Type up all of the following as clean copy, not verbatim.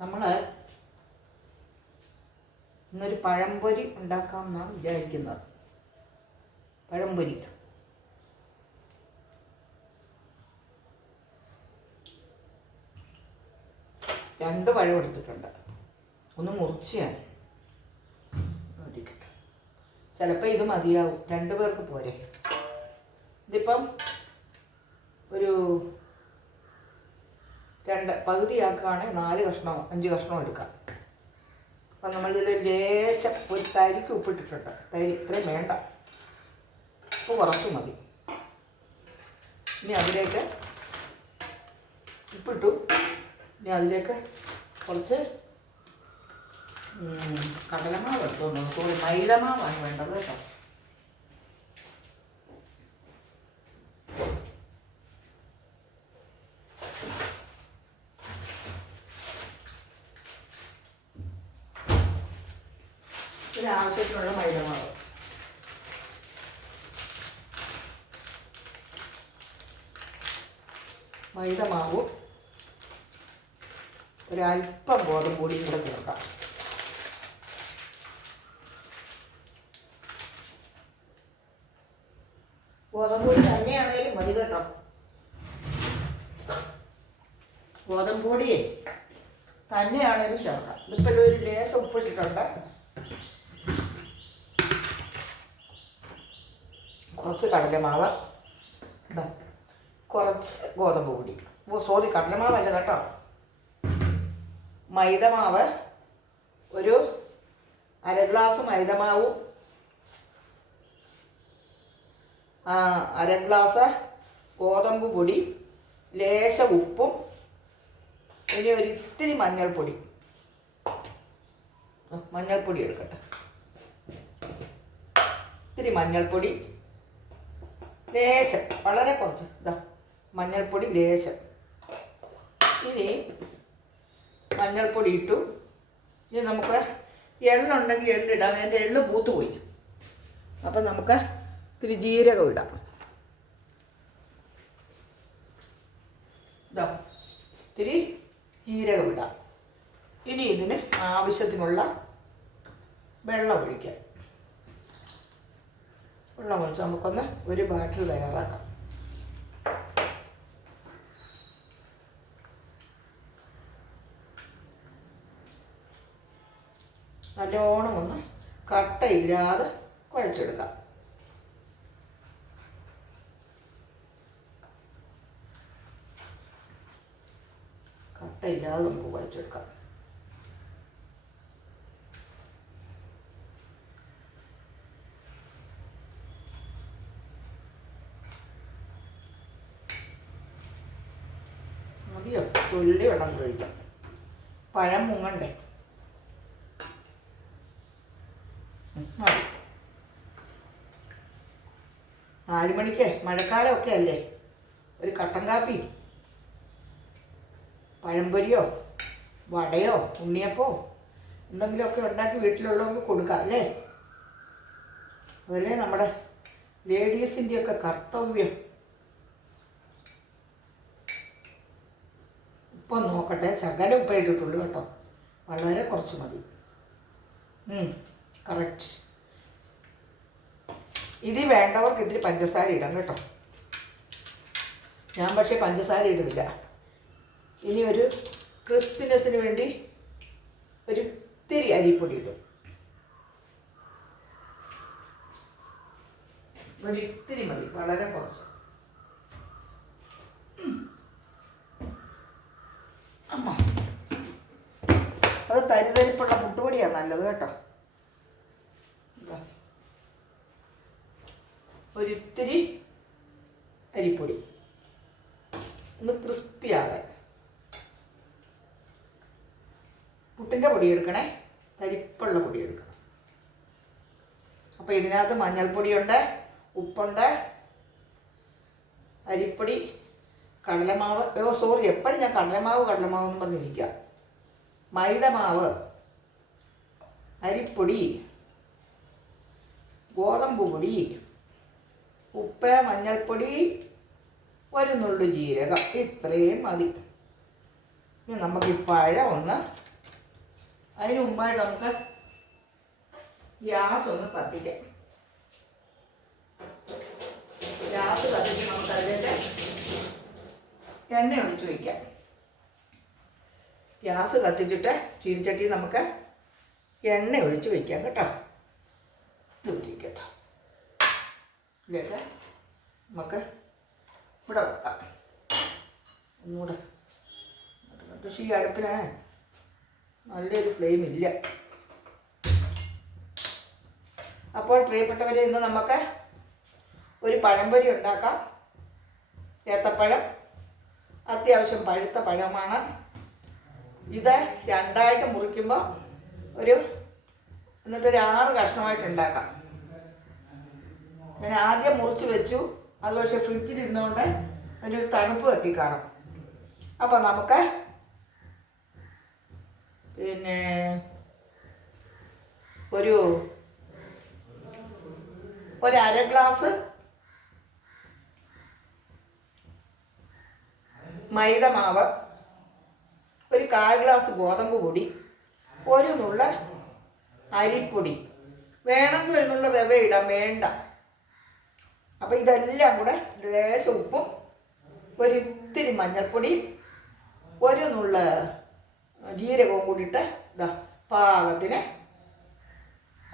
നമ്മൾ ഇന്നൊരു പഴംപൊരി ഉണ്ടാക്കാമെന്നാണ് വിചാരിക്കുന്നത്. പഴംപൊരി രണ്ട് പഴം എടുത്തിട്ടുണ്ട്. ഒന്ന് മുറിച്ചാണ് ഇരിക്കട്ടെ. ചിലപ്പോൾ ഇത് മതിയാവും, 2 പേർക്ക് പോരെ. ഇതിപ്പം ഒരു പകുതിയാക്കുകയാണെങ്കിൽ 4 കഷ്ണമോ 5 കഷ്ണമോ എടുക്കാം. അപ്പം നമ്മളിതിൽ ലേശം ഒരു തരിക്ക് ഉപ്പിട്ടിട്ടുണ്ട്. തരി ഇത്രയും വേണ്ട, ഉപ്പ് കുറച്ച് മതി. ഇനി അതിലേക്ക് ഉപ്പിട്ടു. ഇനി അതിലേക്ക് കുറച്ച് കടലമാവ് എടുത്തോന്നു. സോറി, മൈദമാവാണ് വേണ്ടത് കേട്ടോ. ഇതിനാവശ്യത്തിനുള്ള മൈദമാവ്. മൈദമാവും ഒരല്പം ഗോതമ്പ് പൊടിയും കൂടെ ചേർക്കാം. ഗോതമ്പ് പൊടി തന്നെയാണേലും മതി കേട്ടോ. ഗോതമ്പ് പൊടിയെ തന്നെയാണേലും ചേർക്കാം. ഇതിപ്പോൾ ഒരു ലേശം ഉപ്പിട്ടിട്ടുണ്ട്. കുറച്ച് കടലമാവ്, കുറച്ച് ഗോതമ്പ് പൊടി. സോറി, കടലമാവല്ല കേട്ടോ, മൈദമാവ്. ഒരു 1/2 ഗ്ലാസ് മൈദമാവും 1/2 ഗ്ലാസ് ഗോതമ്പ് പൊടി, ലേശ ഉപ്പും, ഇനി ഒരു ഇത്തിരി മഞ്ഞൾപ്പൊടി. മഞ്ഞൾപ്പൊടി എടുക്കട്ടെ. ഇത്തിരി മഞ്ഞൾപ്പൊടി, ലേശം, വളരെ കുറച്ച് മഞ്ഞൾപ്പൊടി ലേശം. ഇനി മഞ്ഞൾപ്പൊടി ഇട്ടു. ഇനി നമുക്ക് എള്ളുണ്ടെങ്കിൽ എള്ളിടാം. എൻ്റെ എള്ള് പൂത്ത് പോയി. അപ്പം നമുക്ക് ഇത്തിരി ജീരകം ഇടാം. ഇത്തിരി ജീരകം ഇടാം. ഇനി ഇതിന് ആവശ്യത്തിനുള്ള വെള്ളം ഒഴിക്കാം. വെള്ളം ഒഴിച്ച് നമുക്കൊന്ന് ഒരു ബാറ്റർ തയ്യാറാക്കാം. നല്ലോണം ഒന്ന് കട്ടയില്ലാതെ കുഴച്ചെടുക്കാം. കട്ടയില്ലാതെ നമുക്ക് കുഴച്ചെടുക്കാം. മതിയോ? തുള്ളി വെള്ളം കഴിക്കാം. പഴം മുങ്ങണ്ടേ? മതി. 4 മണിക്ക്, മഴക്കാലമൊക്കെ അല്ലേ, ഒരു കട്ടൻ കാപ്പി, പഴംപൊരിയോ വടയോ ഉണ്ണിയപ്പോ എന്തെങ്കിലുമൊക്കെ ഉണ്ടാക്കി വീട്ടിലുള്ളവർക്ക് കൊടുക്കാം അല്ലേ? അതല്ലേ നമ്മുടെ ലേഡീസിൻ്റെയൊക്കെ കർത്തവ്യം. ഉപ്പം നോക്കട്ടെ, ശകലം ഉപ്പ് ഇട്ടിട്ടുള്ളൂ കേട്ടോ, വളരെ കുറച്ച് മതി. കറക്റ്റ്. ഇത് വേണ്ടവർക്ക് ഇത്തിരി പഞ്ചസാര ഇടാം കേട്ടോ. ഞാൻ പക്ഷേ പഞ്ചസാര ഇടുന്നില്ല. ഇനി ഒരു ക്രിസ്പിനെസ്സിന് വേണ്ടി ഒരു ഇത്തിരി അരിപ്പൊടി ഇടും. ഒരിത്തിരി മതി, വളരെ കുറച്ച്. അമ്മ, അത് തരിതരിപ്പുള്ള പുട്ടുപൊടിയാണ് നല്ലത് കേട്ടോ. ഒരിത്തിരി അരിപ്പൊടി, ഒന്ന് ക്രിസ്പിയാകാൻ. പുട്ടിൻ്റെ പൊടി എടുക്കണേ, തരിപ്പുള്ള പൊടി എടുക്കണം. അപ്പോൾ ഇതിനകത്ത് മഞ്ഞൾപ്പൊടിയുണ്ട്, ഉപ്പുണ്ട്, അരിപ്പൊടി, കടലമാവ്. സോറി, എപ്പോഴും ഞാൻ കടലമാവ് എന്ന് പറഞ്ഞിരിക്കുക. മൈദമാവ്, അരിപ്പൊടി, ഗോതമ്പ് പൊടി, ഉപ്പ്, മഞ്ഞൾപ്പൊടി, ഒരു നുള്ളു ജീരകം, ഇത്രയും മതി. ഇനി നമുക്ക് ഈ പഴം ഒന്ന് അതിന് മുമ്പായിട്ട് നമുക്ക് ഗ്യാസ് ഒന്ന് കത്തിക്കാം. ഗ്യാസ് കത്തിച്ച് നമുക്ക് അതിലേക്ക് എണ്ണ ഒഴിച്ച് വയ്ക്കാം. ഗ്യാസ് കത്തിച്ചിട്ട് ചീനിച്ചട്ടി നമുക്ക് എണ്ണ ഒഴിച്ച് വയ്ക്കാം കേട്ടോ. ഇത് കേട്ടോ, ഇതിലേക്ക് നമുക്ക് ഇവിടെ വെക്കാം. ഒന്നുകൂടെ പക്ഷേ ഈ അടുപ്പിന് നല്ലൊരു ഫ്ലെയിം ഇല്ല. അപ്പോൾ പ്രിയപ്പെട്ടവരെ, ഇന്ന് നമുക്ക് ഒരു പഴംപൊരി ഉണ്ടാക്കാം. ഏത്തപ്പഴം അത്യാവശ്യം പഴുത്ത പഴമാണ്. ഇത് രണ്ടായിട്ട് മുറിക്കുമ്പോൾ എന്നിട്ടൊരു 6 കഷ്ണമായിട്ട് ഉണ്ടാക്കാം. ഞാൻ ആദ്യം മുറിച്ച് വെച്ചു. അത് പക്ഷേ ഫ്രിഡ്ജിലിരുന്നുകൊണ്ട് അതിനൊരു തണുപ്പ് തട്ടി കാണും. അപ്പോൾ നമുക്ക് പിന്നെ ഒരു 1/2 ഗ്ലാസ് മൈദ മാവ്, ഒരു 1/4 ഗ്ലാസ് ഗോതമ്പ് പൊടി, ഒരു നുള്ള അരിപ്പൊടി, വേണമെങ്കിൽ ഒരു നുള്ള റവ ഇടാം, വേണ്ട. അപ്പോൾ ഇതെല്ലാം കൂടെ ലേശം ഉപ്പും ഒരിത്തിരി മഞ്ഞൾപ്പൊടി, ഒരു നുള്ള ജീരകവും കൂടിയിട്ട് ഇതാ പാകത്തിന്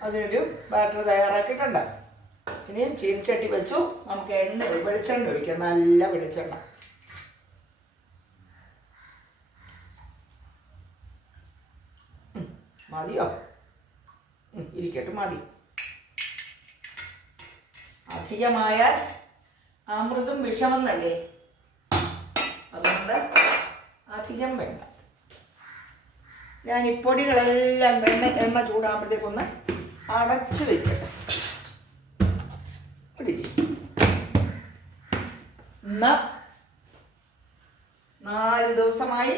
അതിനൊരു ബാറ്റർ തയ്യാറാക്കിയിട്ടുണ്ട്. ഇനിയും ചീനിച്ചട്ടി വെച്ചു. നമുക്ക് വെളിച്ചെണ്ണ ഒഴിക്കാം. നല്ല വെളിച്ചെണ്ണ. മതിയോ? ഇരിക്കട്ടെ, മതി. അധികമായാൽ അമൃതും വിഷമെന്നല്ലേ, അതുകൊണ്ട് അധികം വേണ്ട. ഞാൻ ഈ പൊടികളെല്ലാം എണ്ണ ചൂടാകുമ്പോഴത്തേക്കൊന്ന് അടച്ചു വയ്ക്കട്ടെ. ഇന്ന് 4 ദിവസമായി,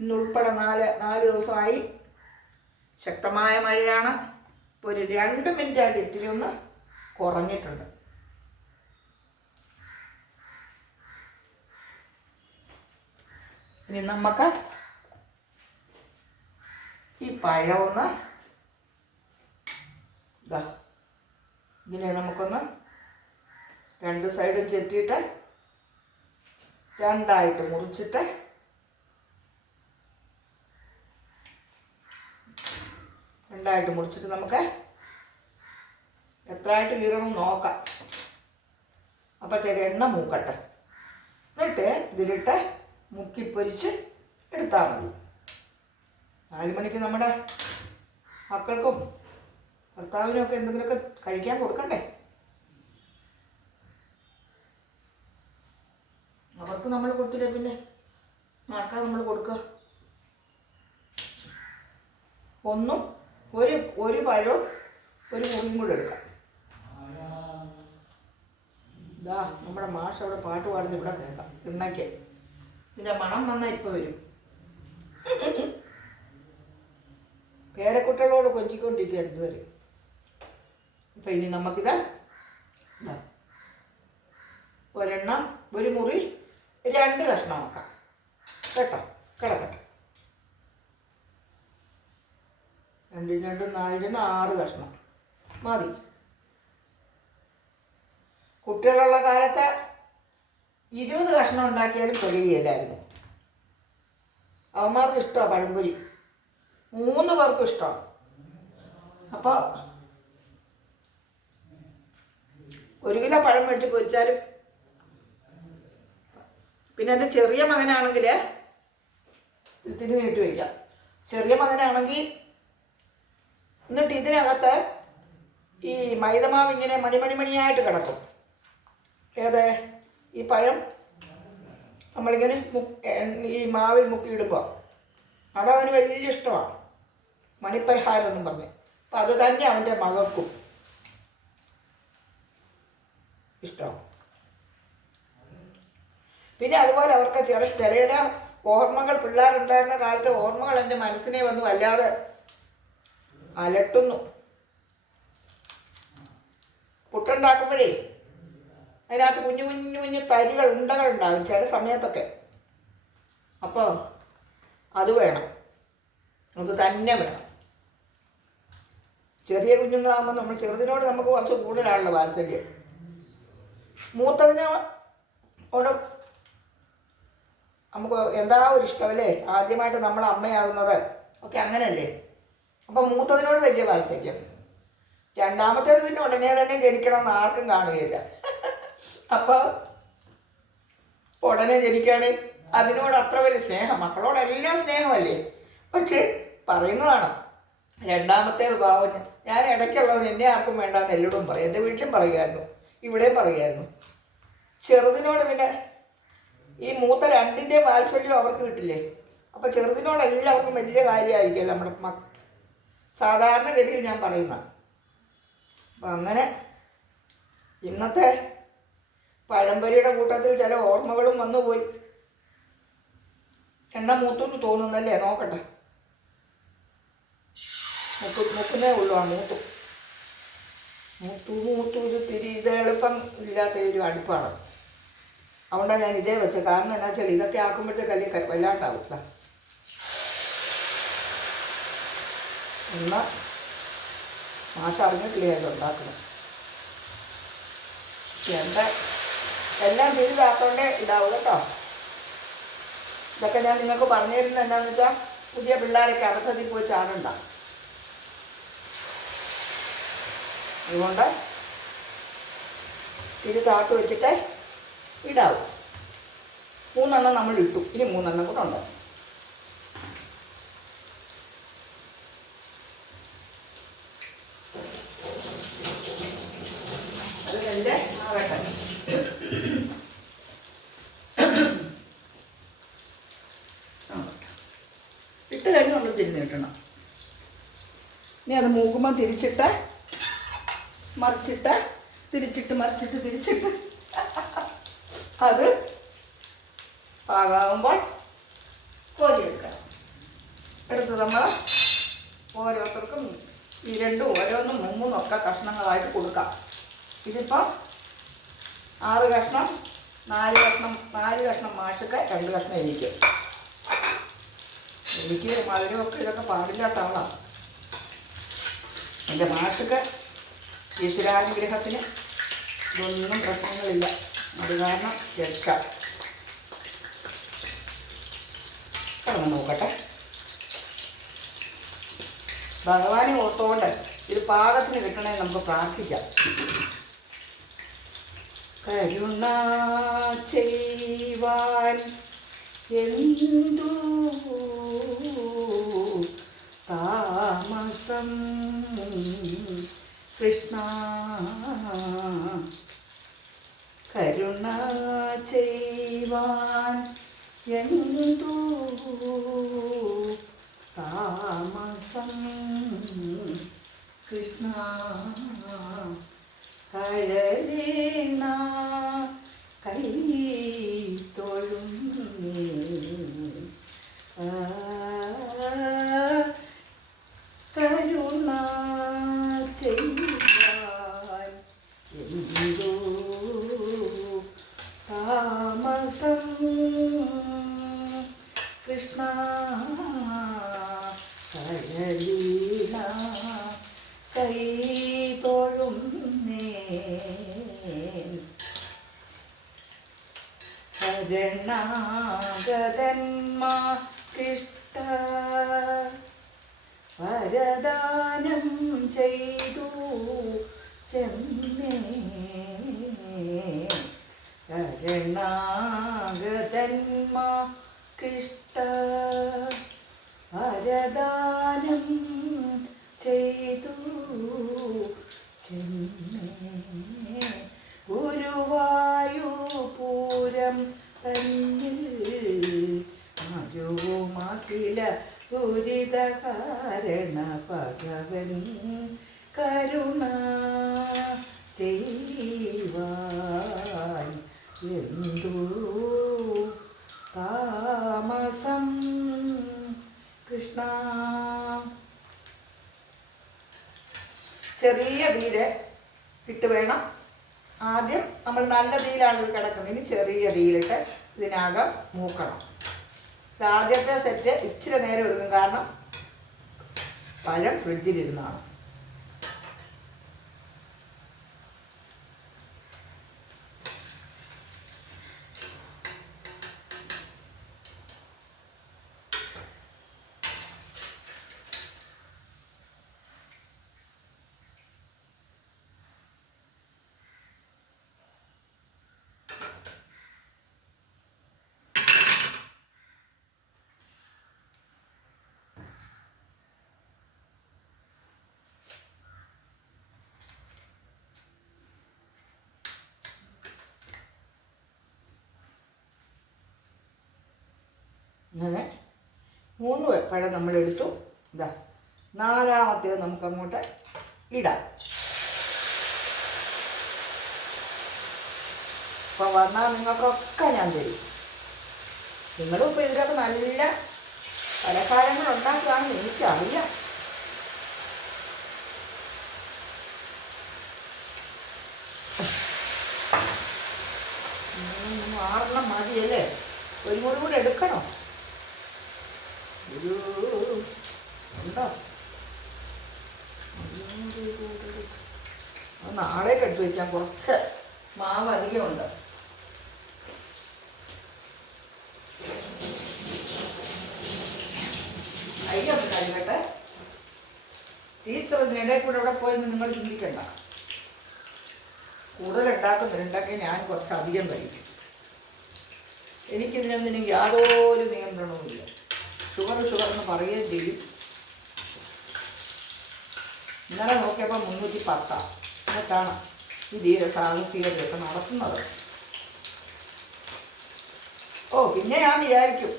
ഇന്നുൾപ്പെടെ 4 ദിവസമായി ശക്തമായ മഴയാണ്. ഒരു 2 മിനിറ്റായിട്ട് ഇത്തിരി ഒന്ന് കുറഞ്ഞിട്ടുണ്ട്. ഇനി നമുക്ക് ഈ പഴമൊന്ന് ഇതിനെ നമുക്കൊന്ന് 2 സൈഡും ചെത്തിയിട്ട് 2ആയിട്ട് മുറിച്ചിട്ട് നമുക്ക് എത്രയായിട്ട് കീറണം നോക്കാം. അപ്പോഴത്തേക്ക് എണ്ണ മൂക്കട്ടെ. എന്നിട്ട് ഇതിലിട്ട് മുക്കിപ്പൊരിച്ച് എടുത്താൽ മതി. 4 മണിക്ക് നമ്മുടെ മക്കൾക്കും ഭർത്താവിനും ഒക്കെ എന്തെങ്കിലുമൊക്കെ കഴിക്കാൻ കൊടുക്കണ്ടേ. അവർക്ക് നമ്മൾ കൊടുത്തില്ലേ പിന്നെ ആർക്കാ നമ്മൾ കൊടുക്കുക? ഒരു പഴവും ഒരു മുറിയും കൂടെ എടുക്കാം. ഇതാ നമ്മുടെ മാഷ് അവിടെ പാട്ട് പാടുന്ന ഇവിടെ കേൾക്കാം. തിണ്ണയ്ക്ക് ഇതിൻ്റെ മണം വന്നാൽ ഇപ്പോൾ വരും. പേരക്കുട്ടികളോട് കൊഞ്ചിക്കൊണ്ടിരിക്കുക ഇതുവരെ. അപ്പം ഇനി നമുക്കിത് ഒരെണ്ണം, ഒരു മുറി 2 കഷ്ണമാക്കാം കേട്ടോ. കിടക്കട്ടെ. 2 2 4 6 കഷ്ണം മതി. കുട്ടികളുള്ള കാലത്ത് 20 കഷ്ണം ഉണ്ടാക്കിയാലും കഴിയില്ലായിരുന്നു. അവന്മാർക്ക് ഇഷ്ടമാണ് പഴംപൊരി. 3 പേർക്കും ഇഷ്ടമാണ്. അപ്പോൾ 1 കിലോ പഴം മേടിച്ച് പൊരിച്ചാലും. പിന്നെ എൻ്റെ ചെറിയ മകനാണെങ്കിൽ ഇത്തിരി നീട്ടി വയ്ക്കാം. ചെറിയ മകനാണെങ്കിൽ എന്നിട്ട് ഇതിനകത്ത് ഈ മൈദമാവ് ഇങ്ങനെ മണിയായിട്ട് കിടക്കും. ഈ പഴം നമ്മളിങ്ങനെ ഈ മാവിൽ മുക്കിയിടുമ്പോൾ അതവന് വലിയ ഇഷ്ടമാണ്. മണിപ്പലഹാരം എന്നും പറഞ്ഞ്. അപ്പം അത് തന്നെ അവൻ്റെ മകൾക്കും ഇഷ്ടമാണ്. പിന്നെ അതുപോലെ അവർക്ക് ചില ഓർമ്മകൾ, പിള്ളേരുണ്ടായിരുന്ന കാലത്തെ ഓർമ്മകൾ എൻ്റെ മനസ്സിനെ വന്ന് വല്ലാതെ അലട്ടുന്നു. പുട്ടുണ്ടാക്കുമ്പോഴേ അതിനകത്ത് കുഞ്ഞു തരികൾ, ഉണ്ടകൾ ഉണ്ടാകും ചില സമയത്തൊക്കെ. അപ്പോൾ അത് വേണം. അത് തന്നെ വേണം. ചെറിയ കുഞ്ഞുങ്ങളാകുമ്പോൾ നമ്മൾ ചെറുതിനോട് നമുക്ക് കുറച്ച് കൂടുതലാണല്ലോ വാത്സല്യം. മൂത്തതിനോട് നമുക്ക് എന്താ ഒരു ഇഷ്ടമല്ലേ, ആദ്യമായിട്ട് നമ്മൾ അമ്മയാകുന്നത് ഒക്കെ അങ്ങനല്ലേ. അപ്പം മൂത്തതിനോട് വലിയ വാത്സല്യം. രണ്ടാമത്തേത് പിന്നെ ഉടനെ തന്നെ ജനിക്കണമെന്ന് ആർക്കും കാണുകയില്ല. അപ്പോൾ ഉടനെ ജനിക്കുകയാണെങ്കിൽ അതിനോട് അത്ര വലിയ സ്നേഹം, മക്കളോടെല്ലാം സ്നേഹമല്ലേ. പക്ഷേ പറയുന്നതാണ് രണ്ടാമത്തേത് പാവം. ഞാൻ ഇടയ്ക്കുള്ളവൻ എന്നെ ആർക്കും വേണ്ടാന്ന് എല്ലാവരും പറയും. എൻ്റെ വീട്ടിലും പറയുമായിരുന്നു, ഇവിടെയും പറയുമായിരുന്നു. ചെറുതിനോട് പിന്നെ ഈ മൂത്ത രണ്ടിൻ്റെ വാത്സല്യം അവർക്ക് കിട്ടില്ലേ. അപ്പോൾ ചെറുതിനോട് എല്ലാവർക്കും വലിയ കാര്യമായിരിക്കുമല്ലോ നമ്മുടെ സാധാരണഗതിയിൽ ഞാൻ പറയുന്ന. അപ്പം അങ്ങനെ ഇന്നത്തെ പഴംപൊരിയുടെ കൂട്ടത്തിൽ ചില ഓർമ്മകളും വന്നുപോയി. എണ്ണ മൂത്തുന്ന് തോന്നുന്നല്ലേ, നോക്കട്ടെ. മൂക്കുന്നേ ഉള്ളൂ. ആ മൂത്തു ഇത് ഇത് എളുപ്പം ഇല്ലാത്ത ഒരു അടുപ്പാണ്. അതുകൊണ്ടാണ് ഞാൻ ഇതേ വെച്ചത്. കാരണം എന്താ വെച്ചാൽ ഇതൊക്കെ ആക്കുമ്പോഴത്തേക്കല്ലേ വല്ലാണ്ടാവും. എന്നാൽ മാഷ അറിഞ്ഞിട്ടില്ല ഉണ്ടാക്കണം. എൻ്റെ എല്ലാം തിരിതാത്തോണ്ടേ ഇതാവും കേട്ടോ. ഇതൊക്കെ ഞാൻ നിങ്ങൾക്ക് പറഞ്ഞു തരുന്നത് എന്താണെന്ന് വെച്ചാൽ പുതിയ പിള്ളേരൊക്കെ അബദ്ധത്തിൽ പോയി ചാടണ്ട. അതുകൊണ്ട് തിരിതാത്ത് വെച്ചിട്ട് ഇടാവും. 3 എണ്ണം നമ്മൾ ഇട്ടു, ഇനി 3 എണ്ണം കൂടെ ഉണ്ട്. അത് എൻ്റെ ആകട്ടെ. ഇട്ട് കഴിഞ്ഞ് നമ്മൾ തിരിഞ്ഞിട്ടണം. ഇനി അത് മൂക്കുമ്പോൾ തിരിച്ചിട്ട് മറിച്ചിട്ട് തിരിച്ചിട്ട് മറിച്ചിട്ട് തിരിച്ചിട്ട് അത് പാകാകുമ്പോൾ കോരിയെടുക്കണം. എടുത്ത് നമ്മൾ ഓരോരുത്തർക്കും ഈ രണ്ടും ഓരോന്നും 3 ഒക്കെ കഷ്ണങ്ങളായിട്ട് കൊടുക്കാം. ഇതിപ്പോൾ 6 കഷ്ണം, 4 കഷ്ണം മാഷൊക്കെ 2 കഷ്ണം എനിക്ക് മധുരമൊക്കെ ഇതൊക്കെ പാടില്ലാത്ത ആളാണ്. എൻ്റെ മാഷൊക്കെ ഈശ്വരാനുഗ്രഹത്തിന് ഇതൊന്നും പ്രശ്നങ്ങളില്ല. അത് കാരണം രക്ഷ. ഒന്ന് നോക്കട്ടെ. ഭഗവാനെ ഓർത്തുകൊണ്ട് ഇത് പാകത്തിന് കിട്ടണേ നമുക്ക് പ്രാർത്ഥിക്കാം. കരുണ ചെയ്യുവാൻ എന്തു താമസം കൃഷ്ണ, കരുണ ചെയ്യുവാൻ എന്തു താമസം കൃഷ്ണ, കഴലേണ കൈ തൊഴുന്നേ കരുണ ചെയ്യുവാൻ എന്തോ താമസം കൃഷ്ണ, കഴലീണ കൈ തൊഴുന്നേ ശരണാഗതന്മാർക്കിഷ്ട വരദാനം ചെയ്തു ചെന്നേ. ശരണാഗതന്മാർക്കിഷ്ട വരദാനം ചെയ്തു ചെന്നേ. ഗുരുവായൂപൂരം തന്നിൽ മരുവുമഖില ദുരിതകാരണ ഭഗവൻ കരുണ ചെയ്യുവാൻ എന്തു താമസം കൃഷ്ണ. ചെറിയ തീരെ ഇട്ട് വേണം. ആദ്യം നമ്മൾ നല്ല തീയിലാണ് ഇത് കിടക്കുന്നത്. ഇനി ചെറിയ തീയിലിട്ട് ഇതിനകം മൂക്കണം. ആദ്യത്തെ സെറ്റ് ഇച്ചിരി നേരം എടുക്കും. കാരണം പഴം ഫ്രിഡ്ജിലിരുന്നാണ്. അങ്ങനെ 3 പഴം നമ്മളെടുത്തു. ഇതാ 4ാമത്തേത് നമുക്കങ്ങോട്ട് ഇടാം. അപ്പോൾ വന്നാൽ നിങ്ങൾക്കൊക്കെ ഞാൻ തരും. നിങ്ങളും ഇപ്പോൾ ഇതിലൊക്കെ നല്ല പലഹാരങ്ങൾ ഉണ്ടാക്കുകയാണെന്ന് എനിക്കറിയാം. ആറെണ്ണം മതിയല്ലേ? ഒരു മുറി കൂടെ എടുക്കണോ? ഉണ്ടോ? നാളേക്ക് എടുത്ത് വയ്ക്കാം. കുറച്ച് മാവ് അധികമുണ്ട്. അരിയൊക്കെ കഴിക്കട്ടെ. ടീച്ചർ ഇടയിൽ കൂടെ ഇവിടെ പോയെന്ന് നിങ്ങൾ ചിന്തിക്കണ്ട. കൂടുതലുണ്ടാക്കുന്നുണ്ടെങ്കിൽ ഞാൻ കുറച്ച് അധികം കഴിക്കും. എനിക്കിതിനൊന്നിനും യാതൊരു നിയന്ത്രണവുമില്ല. ഷുഗർ എന്ന് പറയുകയും ചെയ്യും. ഇന്നലെ നോക്കിയപ്പോൾ 310. എന്നിട്ടാണ് ഈ ധീരസാഹസികതയൊക്കെ നടത്തുന്നത്. പിന്നെ ഞാൻ വിചാരിക്കും,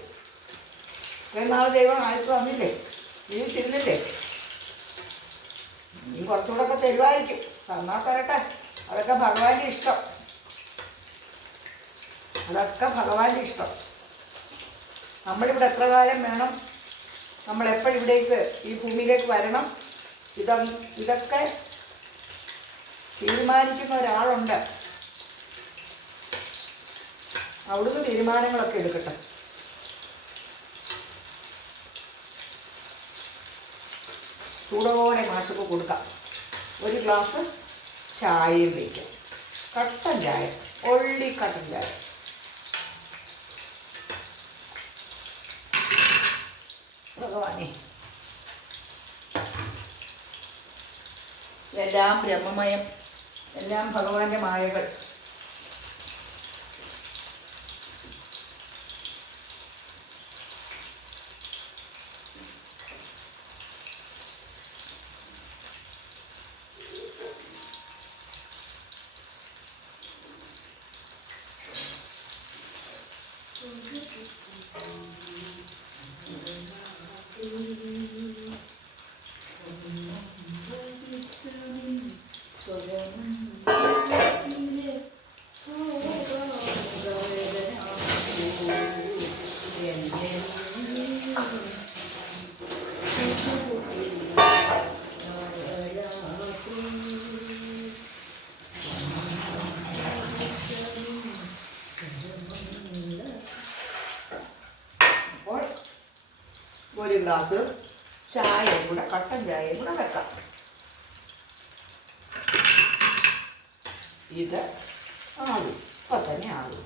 നാളെ ദൈവം ആയുസ് വന്നില്ലേ, ജീവിച്ചിരുന്നില്ലേ, ഇനി കുറച്ചുകൂടെ ഒക്കെ തരുമായിരിക്കും. തന്നാൽ തരട്ടെ. അതൊക്കെ ഭഗവാന്റെ ഇഷ്ടം. നമ്മളിവിടെ എത്ര കാലം വേണം, നമ്മളെപ്പോഴിവിടേക്ക് ഈ ഭൂമിയിലേക്ക് വരണം, ഇതൊക്കെ തീരുമാനിക്കുന്ന ഒരാളുണ്ട്. അവിടുന്ന് തീരുമാനങ്ങളൊക്കെ എടുക്കട്ടെ. ചൂടോടെ മാഷൊക്കെ കൊടുക്കാം. ഒരു ഗ്ലാസ് ചായയും വയ്ക്കാം. കട്ടൻ ചായ, ഒള്ളി കട്ടൻ ചായ. ഭഗവാനെ, എല്ലാം ബ്രഹ്മമയം, എല്ലാം ഭഗവാന്റെ മായകൾ. ഒരു ഗ്ലാസ് ചായയും കൂടെ, കട്ടൻ ചായയും കൂടെ വെക്കാം. ഇത് ആകും, അപ്പം തന്നെ ആകും.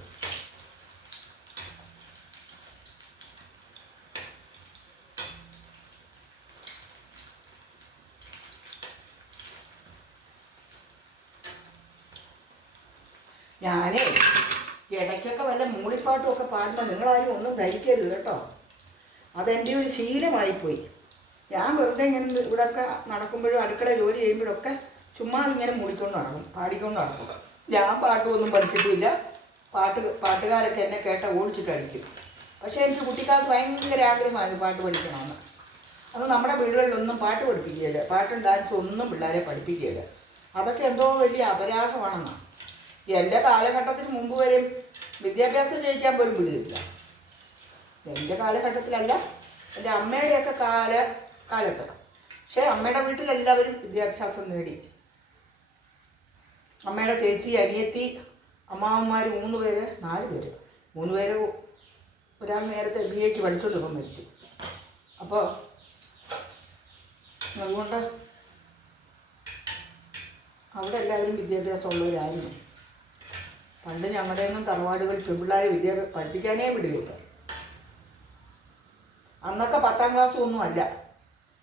ഞാനേ ഇടയ്ക്കൊക്കെ വല്ല മൂളിപ്പാട്ടും ഒക്കെ പാടുമ്പോൾ നിങ്ങളാരും ഒന്നും ധരിക്കരുത് കേട്ടോ. അതെൻ്റെ ഒരു ശീലമായിപ്പോയി. ഞാൻ വെറുതെ ഇങ്ങനെ ഇവിടെയൊക്കെ നടക്കുമ്പോഴും അടുക്കള ജോലി ചെയ്യുമ്പോഴൊക്കെ ചുമ്മാ ഇങ്ങനെ മൂളിക്കൊണ്ട് നടക്കും, പാടിക്കൊണ്ട് നടക്കും. ഞാൻ പാട്ടുമൊന്നും പഠിച്ചിട്ടില്ല. പാട്ടുകാരൊക്കെ എന്നെ കേട്ട ഓടിച്ചിട്ട് അടിക്കും. പക്ഷേ എനിക്ക് കുട്ടിക്കാലത്ത് ഭയങ്കര ആഗ്രഹമായിരുന്നു പാട്ട് പഠിക്കണമെന്ന്. അത് നമ്മുടെ വീടുകളിലൊന്നും പാട്ട് പഠിപ്പിക്കുകയില്ല. പാട്ടും ഡാൻസും ഒന്നും പിള്ളേരെ പഠിപ്പിക്കുകയില്ല. അതൊക്കെ എന്തോ വലിയ അപരാധമാണെന്നാണ്. എൻ്റെ കാലഘട്ടത്തിന് മുമ്പ് വരെയും വിദ്യാഭ്യാസം ചെയ്യിക്കാൻ പോലും വിടുന്നില്ല. എൻ്റെ കാലഘട്ടത്തിലല്ല, എൻ്റെ അമ്മയുടെയൊക്കെ കാലത്ത്. പക്ഷേ അമ്മയുടെ വീട്ടിലെല്ലാവരും വിദ്യാഭ്യാസം നേടി. അമ്മയുടെ ചേച്ചി, അനിയത്തി, അമ്മാവന്മാർ 3 പേര്, 4 പേര്, 3 പേര് ഒരാൾ നേരത്തെ BA പഠിച്ചുകൊണ്ട് ഇപ്പം മരിച്ചു. അപ്പോൾ അതുകൊണ്ട് അവിടെ എല്ലാവരും വിദ്യാഭ്യാസമുള്ളവരായിരുന്നു. പണ്ട് ഞങ്ങളുടെയൊന്നും തറവാടുകൾ പെൺപിള്ളേരെ പഠിപ്പിക്കാനേ വിടുകയുള്ളൂ. അന്നൊക്കെ 10ാം ക്ലാസ് ഒന്നും അല്ല,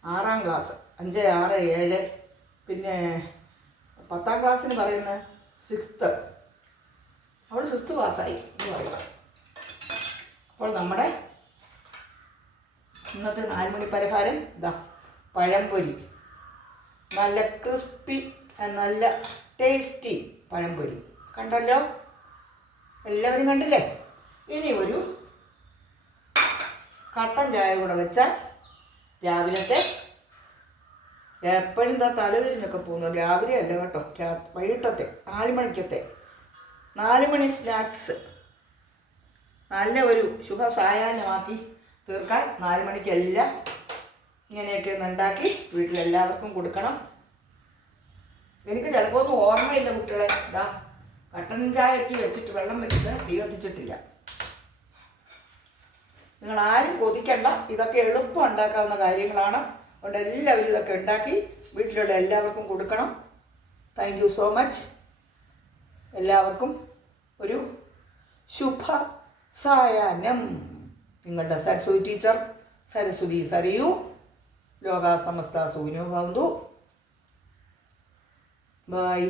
6ാം ക്ലാസ്, 5, 6, 7. പിന്നെ 10ാം ക്ലാസ്സിന് പറയുന്ന 6th. അവൾ 6th പാസ്സായി എന്ന് പറയുക. അപ്പോൾ നമ്മുടെ ഇന്നത്തെ 4 മണി പലഹാരം ഇതാ പഴംപൊരി. നല്ല ക്രിസ്പി, നല്ല ടേസ്റ്റി പഴംപൊരി. കണ്ടല്ലോ, എല്ലാവരും കണ്ടില്ലേ? ഇനി ഒരു കട്ടൻ ചായ കൂടെ വെച്ചാൽ രാവിലത്തെ എപ്പോഴും എന്താ തലതിരിഞ്ഞൊക്കെ പോകുന്നു. രാവിലെ അല്ല കേട്ടോ, വൈകിട്ടത്തെ 4 മണിക്കത്തെ 4 മണി സ്നാക്സ് നല്ല ഒരു ശുഭ സായാഹ്നമാക്കി തീർക്കാൻ 4 മണിക്കെല്ലാം ഇങ്ങനെയൊക്കെ ഒന്ന് ഉണ്ടാക്കി വീട്ടിലെല്ലാവർക്കും കൊടുക്കണം. എനിക്ക് ചിലപ്പോൾ ഒന്നും ഓർമ്മയില്ല കുട്ടികളെ. ഇതാ കട്ടൻ ചായക്ക് വെച്ചിട്ട് വെള്ളം വെച്ചിട്ട് തീ കത്തിച്ചിട്ടില്ല. നിങ്ങളാരും കൊതിക്കണ്ട, ഇതൊക്കെ എളുപ്പം ഉണ്ടാക്കാവുന്ന കാര്യങ്ങളാണ്. അതുകൊണ്ട് എല്ലാവരും ഇതൊക്കെ ഉണ്ടാക്കി വീട്ടിലുള്ള എല്ലാവർക്കും കൊടുക്കണം. Thank you so much. എല്ലാവർക്കും ഒരു ശുഭ സായാഹ്നം. നിങ്ങളുടെ സരസ്വതി ടീച്ചർ, സരസ്വതി സരയു. ലോകാ സമസ്ത സുഖിനോ ഭവന്തു. ബൈ.